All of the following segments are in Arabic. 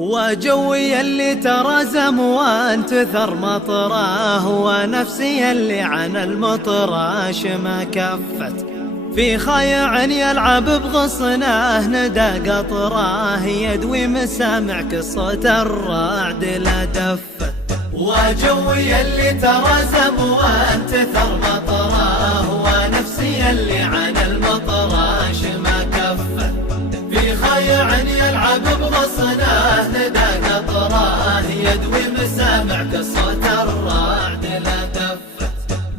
وجوي اللي ترزم وانتثر مطراه، ونفسي اللي عن المطراش ما كفت. في خيع يلعب بغصنه ندى قطراه، يدوي مسامع كصوت الرعد لا دفت. وجوي اللي ترزم وانتثر مطراه، ونفسي اللي عن المطراش ما كفت. في خيع يلعب بغصنه ندى قطراه، يدوي مسامع كصوت الرعد لا دفت.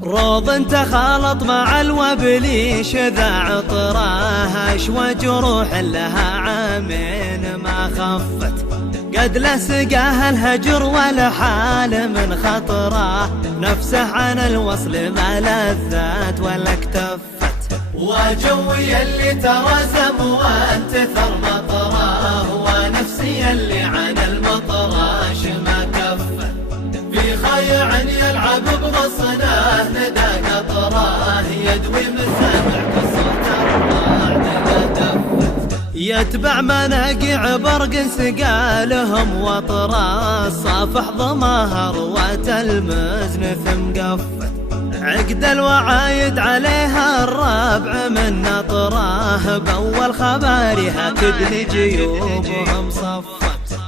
روض تخالط مع الوبليش ذا عطراه، اشوى جروح لها عامين ما خفت. قد لسقاها الهجر والحال من خطره، نفسه عن الوصل ما لذات ولا اكتفت. وجوي اللي ترزم وانتثر مطراه، ونفسي اللي عن المطراش ما كفت. في خيع يلعب بغصنه ندى قطراه، يدوي مسامع كصوت الرعد لا دفت. يتبع مناقع برق سقالهم وطراه، صافح ضماها رواة المزنف مقفت. عقد الوعايد عليها الرابع من نطراه، بأول خبارها كدن جيوبهم صفت.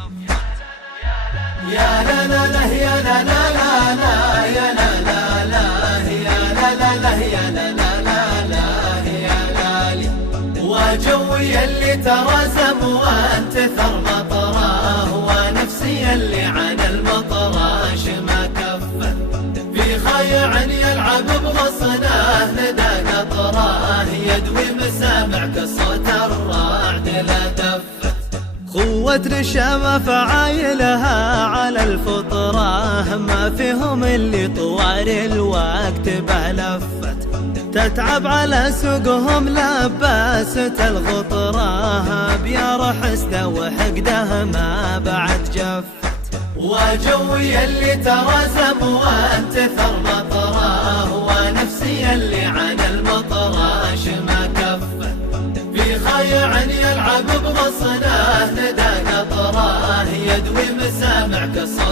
يا لا لا لا يا لا لا لا لا يا لا لا لا يا لا لا لا يا لا لا لا لا يا لالي. وجوي اللي ترزم وانتثر مطراه، ونفسي اللي عن المطراش ما كفت. في خيع يلعب بغصنه ندى قطراه، يدوي مسامع كصوت الرعد لا دفت. قوة نشامة فعايلها على الفطرة، ما فيهم اللي طوال الوقت بلفت. تتعب على سوقهم لباسة الغطرة، بيرح حسده وحقده ما بعد جفت. وجوي اللي ترزم وانتثر مطراه، ونفسي اللي عن المطراش ما كفت. في خيع يلعب بغصنه ندى قطراه، يدوي مسامع كصوت